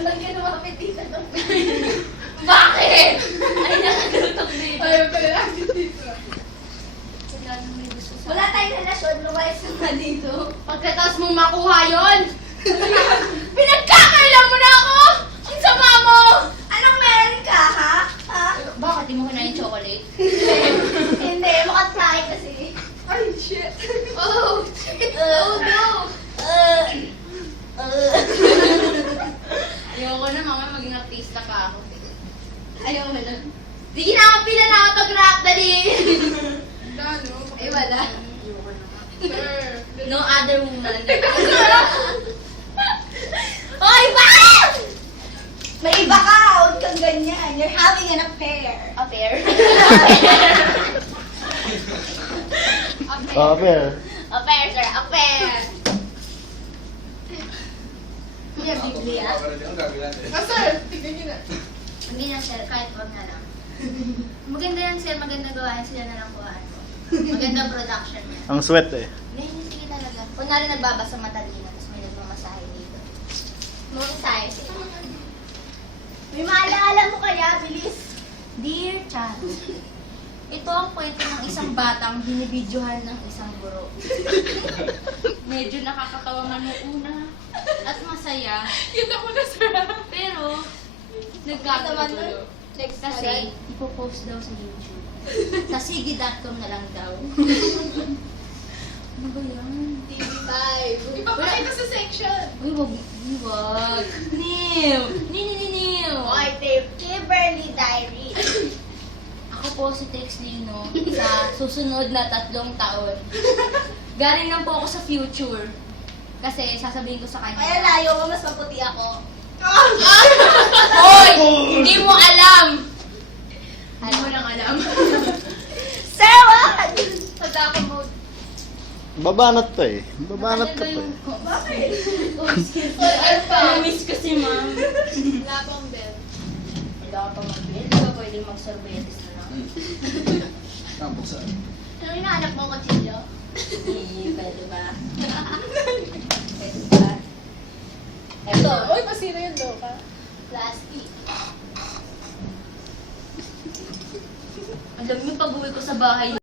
Lagyan ng mga petita doon. Bakit? Ay, nakatutok dito. Ayaw ka na natin dito. Wala nang may gusto sa... Wala tayong relasyon, lumayas ka nga dito. Pagkatapos mong makuha yun, pinagkakailan mo na ako! Ang sama mo! Anong meron ka, ha? Ha? Bakit di mo kinain chocolate? Hindi, mukhang kain kasi. Ay, shit. Oh! Oh no! Ayoko na mamaya maging artista ka ako. Ayaw mo na. Di kinakapila na autograph, dali! Gano? Ay, wala. Sir. No other woman. Oy, bakit? May iba ka, huwag kang ganyan. You're having an affair. Affair? Fair. Affair, sir. Affair. Yung Biblia. Ah, sir, tignan niyo na. Hindi yan, sir. Kahit wag na lang. Maganda yan, sir. Maganda gawain. Sila na lang kuhaan ko. Maganda production niya. Ang sweat eh. Hindi, sige talaga. Kunwari nagbabasa matalino, tapos may nagmamasahe dito. Mamasahe, sige. May maalala mo kaya, bilis. Dear Child, ito ang kwento ng isang batang binibidyohan ng isang guro. Medyo nakakatawa manuuna at masaya, Yun ako na, sir. pero nagkakagulo. Kasi ipopost daw sa YouTube. Sa sige.com na lang daw. Ano ba yan? TV5. Ipapakita sa section. Uy, wag. New! New! Okay, tape. Kimberly Diary. Ako po si Tex Lino sa susunod na 3 taon. Galing lang po ako sa future. Kasi sasabihin ko sa Kaya kanya, layo mo, mas maputi ako. Hoy! Hindi mo alam! Hindi mo lang alam. Sir, wag! Sa mode. Babanat to eh. Babanat ka to eh. Bakit? Miss ko si ma'am. Wala pang bell. Wala ka pa mag-bill. Hindi ka pwedeng mag-surveillance na lang. Ano hinahanap mo, kutsilyo? Pwede ba? Pwede ba? Eto. Uy, pasira yun, Doka. Plastic. Alam mo, pag-uwi ko sa bahay,